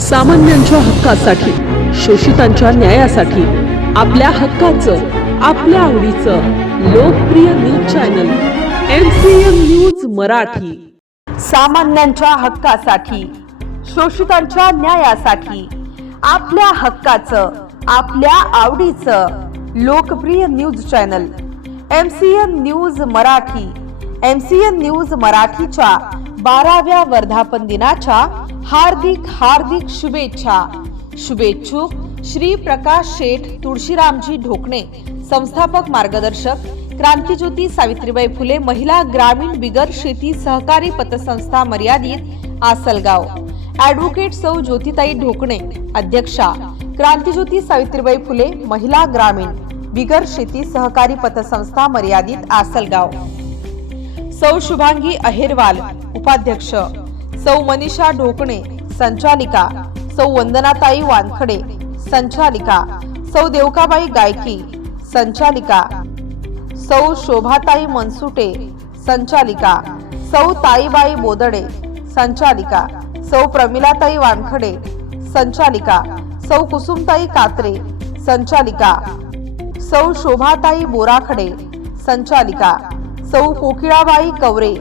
सामान्यांच्या हक्कासाठी शोषितांच्या न्यायासाठी आपल्या हक्काचं आपल्या आवडीचं लोकप्रिय news channel M C news Marathi. सामान्यांच्या हक्कासाठी शोषितांच्या न्यायासाठी आपल्या हक्काचं आपल्या आवडीचं लोकप्रिय news channel M C N news Marathi. M C N news मराठीच्या बाराव्या वर्धापन दिनाच्या हार्दिक हार्दिक शुभेच्छा. शुभेच्छुक श्री प्रकाश शेठ तुळशीरामजी ढोकणे संस्थापक मार्गदर्शक क्रांतीज्योती सावित्रीबाई फुले महिला ग्रामीण बिगर शेती सहकारी पतसंस्था मर्यादित आसलगाव. ऍडव्होकेट सौ ज्योतिताई ढोकणे अध्यक्षा. क्रांतीज्योती सावित्रीबाई फुले महिला ग्रामीण बिगर शेती सहकारी पतसंस्था मर्यादित आसलगाव. सौ शुभांगी अहेरवाल उपाध्यक्ष. सौ मनीषा ढोकणे संचालिका सौ वंदनाताई वानखडे संचालिका सौ देवकाबाई गायकी संचालिका सौ शोभाताई मनसुटे संचालिका सौ ताईबाई बोदडे संचालिका सौ प्रमिलाताई वानखडे संचालिका सौ कुसुमताई कात्रे संचालिका सौ शोभाताई बोराखडे संचालिका सौ कोकिळाबाई कवरे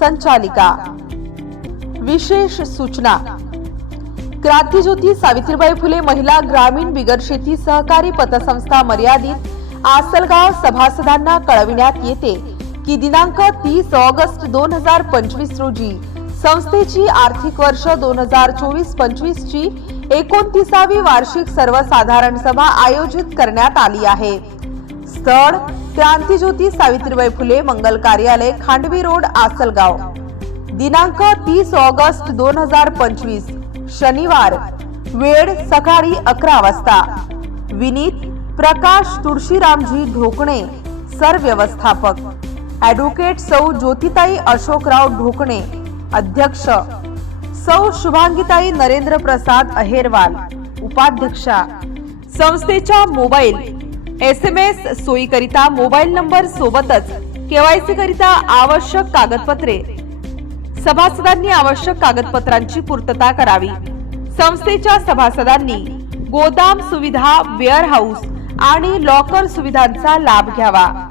संचालिका विशेष सूचना. क्रांतीज्योती सावित्रीबाई फुले महिला ग्रामीण बिगर शेती सहकारी पतसंस्था मर्यादित आसलगाव सभासदांना कळविण्यात येते की दिनांक तीस ऑगस्ट दोन हजार पंचवीस रोजी संस्थेची आर्थिक वर्ष दोन हजार चोवीस पंचवीस ची एकोणतीसावी वार्षिक सर्वसाधारण सभा आयोजित करण्यात आली आहे. स्थळ क्रांतीज्योती सावित्रीबाई फुले मंगल कार्यालय खांडवी रोड आसलगाव. दिनांक तीस ऑगस्ट दोन हजार पंचवीस शनिवार वेळ सकाळी अकरा वाजता. विनीत प्रकाश तुळशीरामजी ढोकणे सर व्यवस्थापक. सौ ज्योतिताई अशोकराव ढोकणे अध्यक्ष. सौ शुभांगीताई नरेंद्र प्रसाद अहेरवाल उपाध्यक्षा. संस्थेच्या मोबाईल एस एम एस सोयीकरिता मोबाईल नंबर सोबतच केवायसी करिता आवश्यक कागदपत्रे. सभासदांनी आवश्यक कागदपत्रांची पूर्तता करावी. संस्थेच्या सभासदांनी गोदाम सुविधा वेअर हाऊस आणि लॉकर सुविधांचा लाभ घ्यावा.